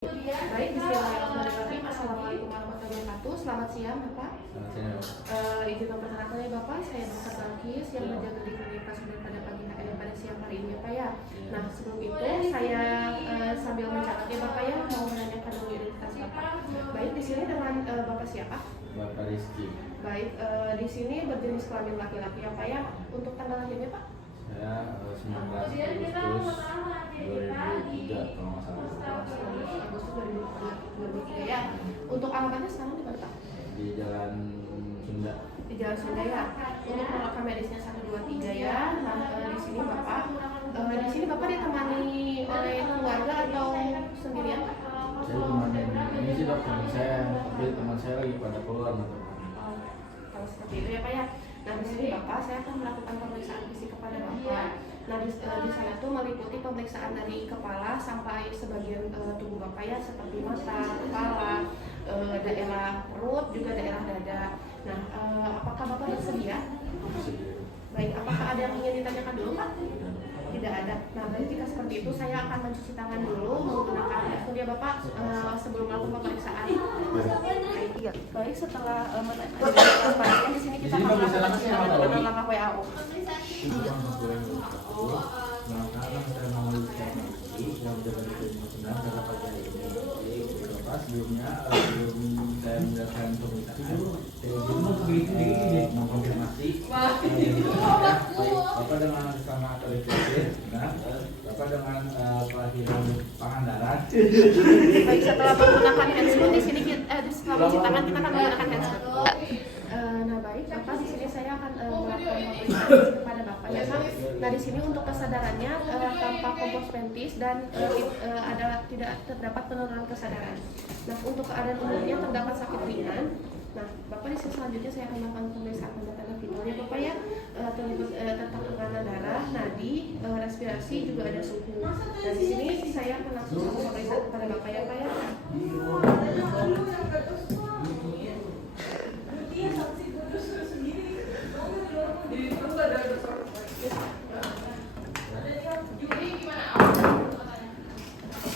Baik, bismillahirrahmanirrahim. Assalamualaikum warahmatullahi wabarakatuh. Selamat siang, Bapak. Selamat siang. Izin memperkenalkan ya Bapak, saya Dr. Balkis yang menjaga di klinik pasien pada pagi hari pada siang hari ini ya Pak ya. Nah sebelum itu saya sambil mencatat ya Bapak ya mau menanyakan dulu identitas Bapak. Baik, di sini dengan Bapak siapa? Bapak Rizky. Baik, di sini berjenis kelamin laki-laki ya Pak ya. Untuk tanggal lahirnya Pak? Saya 19 Agustus 2003 kalau nggak salah. Agustus 2003 ya. Untuk alamatnya sekarang di mana Pak? Di Jalan Sunda. Di Jalan Sunda ya. Untuk rekam medisnya 123 ya. Nah, di sini Bapak ditemani oleh keluarga atau sendirian? Saya teman ini sih dok, teman saya, tapi teman saya lagi pada keluar nih. Kalau seperti itu ya Pak ya. Nah di sini Bapak saya akan melakukan pemeriksaan fisik kepada Bapak. Nah di sana tuh meliputi pemeriksaan dari kepala sampai sebagian tubuh Bapak ya, seperti mata, kepala, daerah perut, juga daerah dada. Nah apakah Bapak bersedia? Baik, apakah ada yang ingin ditanyakan dulu Pak? Tidak ada. Nah baik, jika seperti itu saya akan mencuci tangan dulu menggunakan handphone ya Bapak sebelum melakukan pemeriksaan. Iya. Baik, setelah menanyakan pasien di sini kita akan melakukan dengan langkah WHO. Nah, sekarang saya mau cek yang menjaga di klinik Sunda karena pagi hari ini. Jadi sebelum saya menjalankan pemeriksaan, saya mau konfirmasi. Bapak dengan sama terdeteksi, Bapak dengan kelahiran Pangandaran. Baik, setelah menggunakan handscoot di sini setelah mencuci tangan kita akan menggunakan handscoot. Nah baik, Bapak di sini saya akan melakukan pemeriksaan kepada Bapak ya Pak. Nah di sini untuk kesadarannya tanpa kompos pentis dan tidak terdapat penurunan kesadaran. Nah untuk keadaan umumnya terdapat sakit ringan. Nah Bapak di sini selanjutnya saya akan melakukan pemeriksaan tanda-tanda vital ya Bapak ya, tentang tekanan darah, nadi, respirasi, juga ada suhu. Nah di sini saya akan langsung pemeriksaan kepada Bapak ya Pak ya.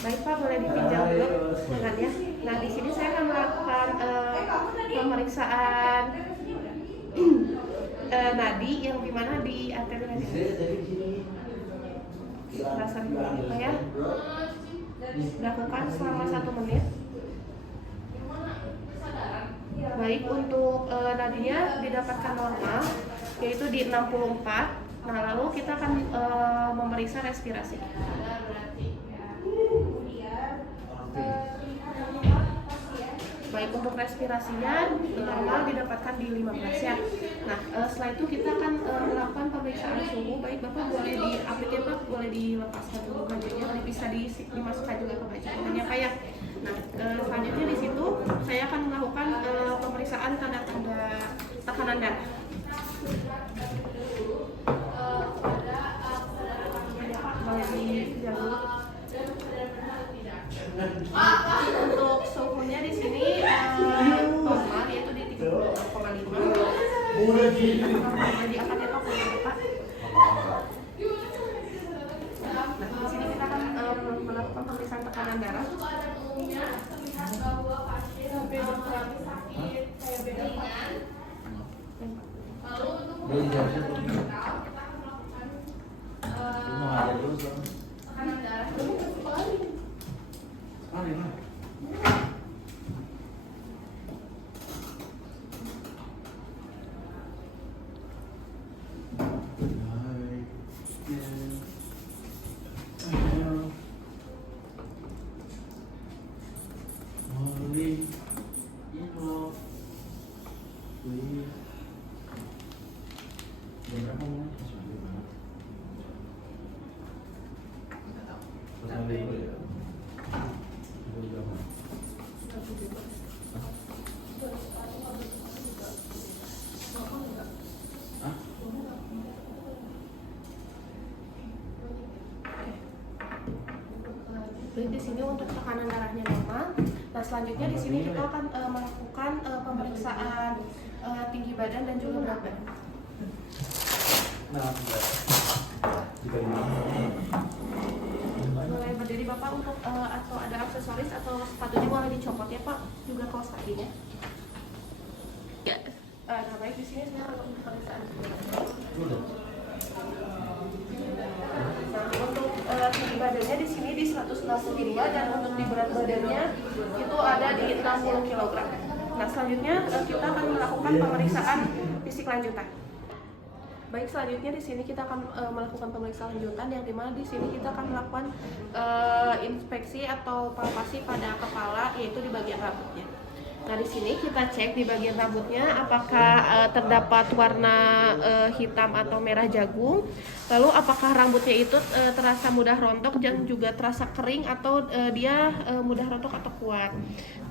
Baik Pak, boleh dipinjam dulu tangannya. Nah di sini saya akan melakukan pemeriksaan nadi yang dimana di arteri nadi. Perasaan Pak ya. Lakukan selama 1 menit. Baik, untuk nadinya didapatkan normal yaitu di 64. Nah lalu kita akan memeriksa respirasi. Baik, untuk respirasinya normal didapatkan di 15 ya. Nah setelah itu kita akan melakukan pemeriksaan suhu. Baik Bapak boleh diaplikasi Pak, boleh dilepaskan dulu bajunya, bisa dimasukkan juga ke baju namanya Pak ya. Nah selanjutnya di situ saya akan melakukan pemeriksaan tanda-tanda tekanan darah. Boleh dipinjam dulu. Untuk suhunya di sini normal yaitu di 36,5. Jadi akan evakuasi Pak. Nah di sini kita akan melakukan pemeriksaan tekanan darah. Belum jauh. Mau ada dulu dong. Tekanan darah Sekali lah. Baik, di sini untuk tekanan darahnya normal. Nah selanjutnya di sini kita akan melakukan pemeriksaan tinggi badan dan juga berat badan. Nah, Boleh berdiri Bapak. Bapak untuk atau ada aksesoris atau sepatunya boleh dicopot ya Pak, juga kaos kakinya. Ya. Nah baik, di sini saya akan pemeriksaan. Nah, untuk tinggi badannya di sini di 162 dan untuk di berat badannya itu ada di 60 kg. Nah selanjutnya kita akan melakukan pemeriksaan fisik lanjutan. Baik, selanjutnya di sini kita akan melakukan pemeriksaan lanjutan yang dimana di sini kita akan melakukan inspeksi atau palpasi pada kepala, yaitu di bagian rambutnya. Nah di sini kita cek di bagian rambutnya apakah terdapat warna hitam atau merah jagung, lalu apakah rambutnya itu terasa mudah rontok dan juga terasa kering atau dia mudah rontok atau kuat.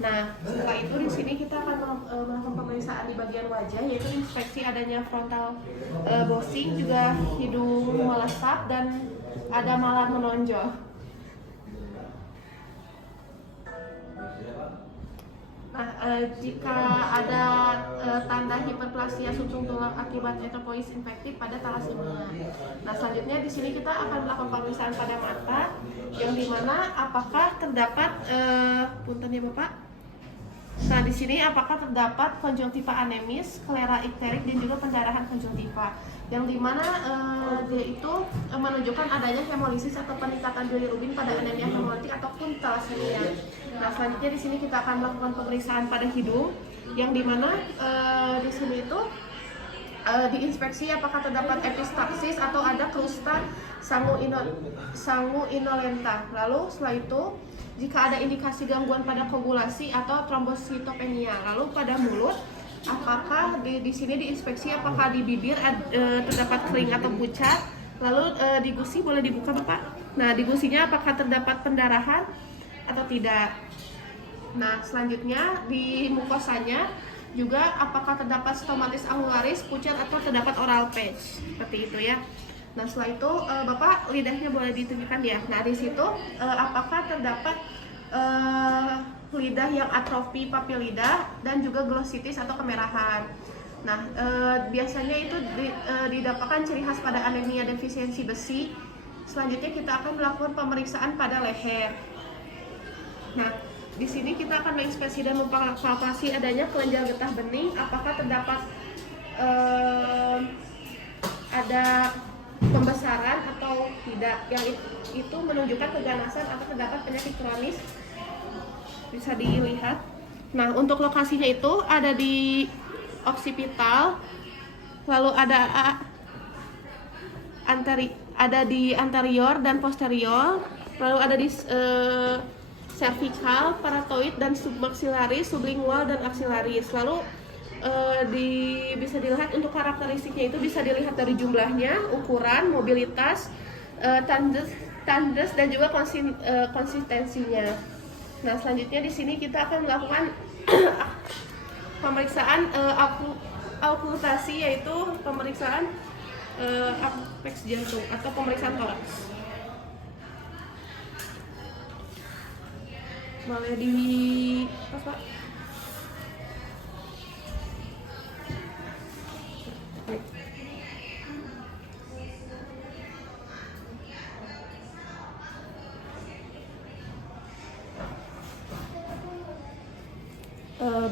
Nah setelah itu di sini kita akan melakukan pemeriksaan di bagian wajah, yaitu inspeksi adanya frontal bossing, juga hidung melesat dan ada malar menonjol. Nah, jika ada tanda hiperplasia sumsum tulang akibat eritropoiesis infektif pada thalassemia. Nah, selanjutnya di sini kita akan melakukan pemeriksaan pada mata, yang dimana apakah terdapat punten ya Bapak. Nah, di sini apakah terdapat konjungtiva anemis, sklera ikterik dan juga pendarahan konjungtiva, yang dimana dia itu menunjukkan adanya hemolisis atau peningkatan bilirubin pada anemia hemolitik ataupun thalassemia. Nah, selanjutnya di sini kita akan melakukan pemeriksaan pada hidung, yang dimana di sini itu diinspeksi apakah terdapat epistaxis atau ada krusta sangu inolenta. Lalu setelah itu jika ada indikasi gangguan pada koagulasi atau trombositopenia. Lalu pada mulut, apakah di sini diinspeksi apakah di bibir terdapat kering atau pucat. Lalu di gusi boleh dibuka Bapak. Nah di gusinya apakah terdapat pendarahan atau tidak. Nah selanjutnya di mukosanya juga apakah terdapat stomatis angularis, pucat atau terdapat oral patch, seperti itu ya. Nah setelah itu Bapak lidahnya boleh ditunjukkan ya. Nah di situ apakah terdapat lidah yang atrofi papilida dan juga glossitis atau kemerahan. Nah biasanya itu didapatkan ciri khas pada anemia defisiensi besi. Selanjutnya kita akan melakukan pemeriksaan pada leher. Nah di sini kita akan menginspeksi dan mempalpasi adanya kelenjar getah bening, apakah terdapat ada pembesaran atau tidak, yang itu menunjukkan keganasan atau terdapat penyakit kronis, bisa dilihat. Nah untuk lokasinya itu ada di oksipital, lalu ada di anterior dan posterior, lalu ada di cervical, paratoid dan submaxillaris, sublingual dan axillaris. Lalu bisa dilihat untuk karakteristiknya itu bisa dilihat dari jumlahnya, ukuran, mobilitas, tandus dan juga konsistensinya. Nah selanjutnya di sini kita akan melakukan pemeriksaan okultasi, yaitu pemeriksaan apex jantung atau pemeriksaan toraks. Boleh di pas Pak.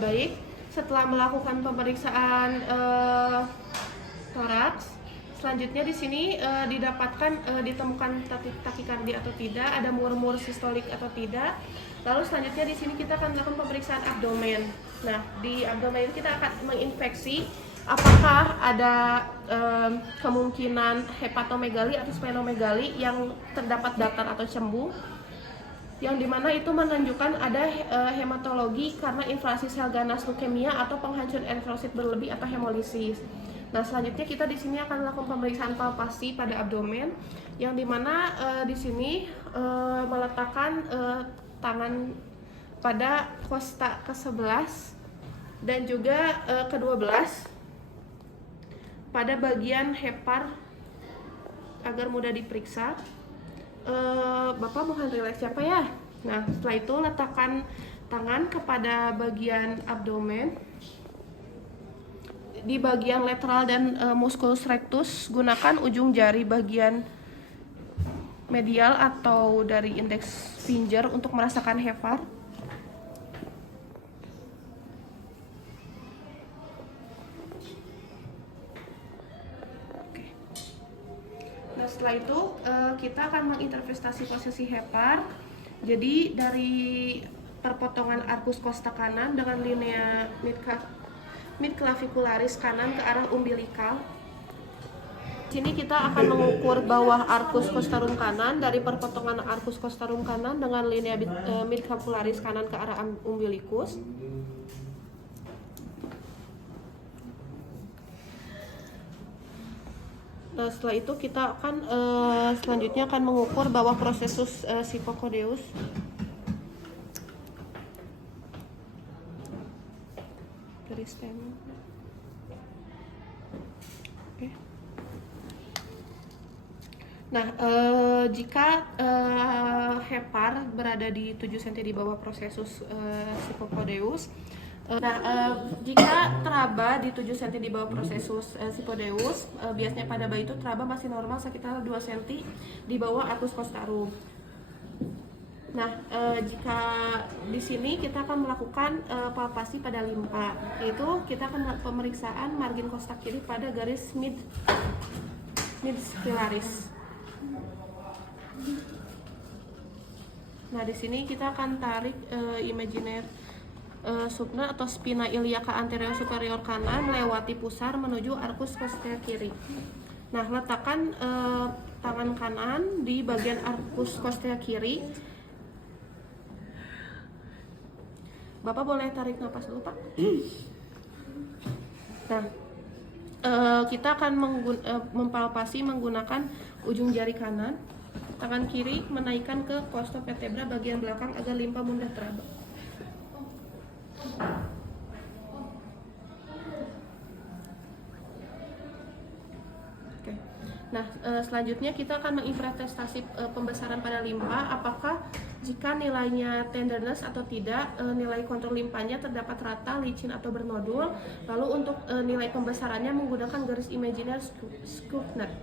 Baik, setelah melakukan pemeriksaan toraks, selanjutnya di sini ditemukan takikardia atau tidak, ada murmur sistolik atau tidak. Lalu selanjutnya di sini kita akan melakukan pemeriksaan abdomen. Nah, di abdomen ini kita akan menginfeksi apakah ada kemungkinan hepatomegali atau splenomegali yang terdapat datar atau cembung, yang dimana itu menunjukkan ada hematologi karena inflasi sel ganas leukemia atau penghancuran eritrosit berlebih atau hemolisis. Nah selanjutnya kita di sini akan melakukan pemeriksaan palpasi pada abdomen, yang dimana di sini meletakkan tangan pada kosta ke-11 dan juga ke-12 pada bagian hepar agar mudah diperiksa. Bapak mohon relax siapa ya. Nah setelah itu letakkan tangan kepada bagian abdomen di bagian lateral dan musculus rectus. Gunakan ujung jari bagian medial atau dari indeks pinjer untuk merasakan HEPAR. Oke. Nah setelah itu kita akan menginterpretasi posisi HEPAR. Jadi dari perpotongan arcus costa kanan dengan linea midclavicularis kanan ke arah umbilikal. Sini kita akan mengukur bawah arcus costarum kanan dari perpotongan arcus costarum kanan dengan linea midclavicularis kanan ke arah umbilicus. Nah, setelah itu kita akan selanjutnya akan mengukur bawah prosesus Siphocodeus. Garis temu. Oke. Nah, jika HEPAR berada di 7 cm di bawah prosesus Siphocodeus, jika teraba di 7 cm di bawah prosesus Siphocodeus, biasanya pada bayi itu teraba masih normal sekitar 2 cm di bawah arcus costarum. Nah, jika di sini kita akan melakukan palpasi pada limpa, yaitu kita akan pemeriksaan margin costa kiri pada garis mid-scallaris. Nah, di sini kita akan tarik imaginer subna atau spina iliaca anterior superior kanan melewati pusar menuju arcus costa kiri. Nah, letakkan tangan kanan di bagian arcus costa kiri. Bapak boleh tarik nafas dulu, Pak. Nah, kita akan mempalpasi menggunakan ujung jari kanan. Tangan kiri menaikkan ke costovertebra bagian belakang agar limpa mudah teraba. Oke. Nah, selanjutnya kita akan menginterpretasi pembesaran pada limpa. Apakah jika nilainya tenderness atau tidak, nilai kontrol limpanya terdapat rata, licin atau bernodul. Lalu untuk nilai pembesarannya menggunakan garis imaginer Schuchner.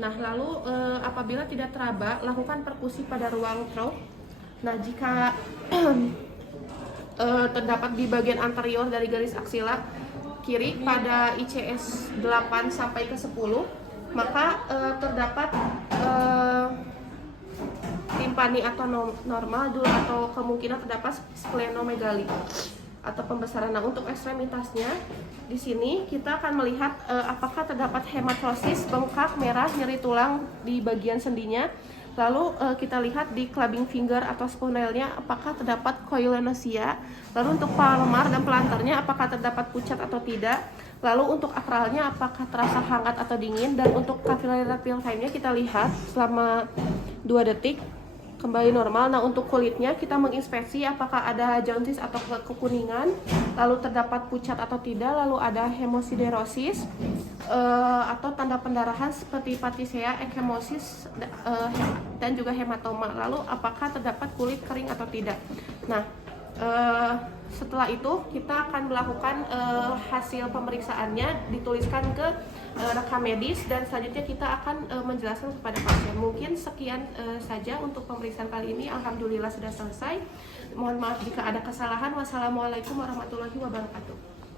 Nah, lalu apabila tidak teraba, lakukan perkusi pada ruang throat. Nah, jika terdapat di bagian anterior dari garis aksila kiri pada ICS 8 sampai ke 10, maka terdapat timpani atau normal dulu atau kemungkinan terdapat splenomegali atau pembesaran. Nah, untuk ekstremitasnya di sini kita akan melihat apakah terdapat hematrosis, bengkak, merah, nyeri tulang di bagian sendinya. Lalu kita lihat di clubbing finger atau spondylnya apakah terdapat koilonosia. Lalu untuk palmar dan plantarnya apakah terdapat pucat atau tidak. Lalu untuk akralnya apakah terasa hangat atau dingin. Dan untuk capillary real time-nya kita lihat selama 2 detik kembali normal. Nah, untuk kulitnya kita menginspeksi apakah ada jaundice atau kekuningan, lalu terdapat pucat atau tidak, lalu ada hemosiderosis atau tanda pendarahan seperti patisea, ekhemosis dan juga hematoma. Lalu apakah terdapat kulit kering atau tidak. Nah, setelah itu kita akan melakukan hasil pemeriksaannya dituliskan ke rekam medis dan selanjutnya kita akan menjelaskan kepada pasien. Mungkin sekian saja untuk pemeriksaan kali ini. Alhamdulillah sudah selesai. Mohon maaf jika ada kesalahan. Wassalamualaikum warahmatullahi wabarakatuh.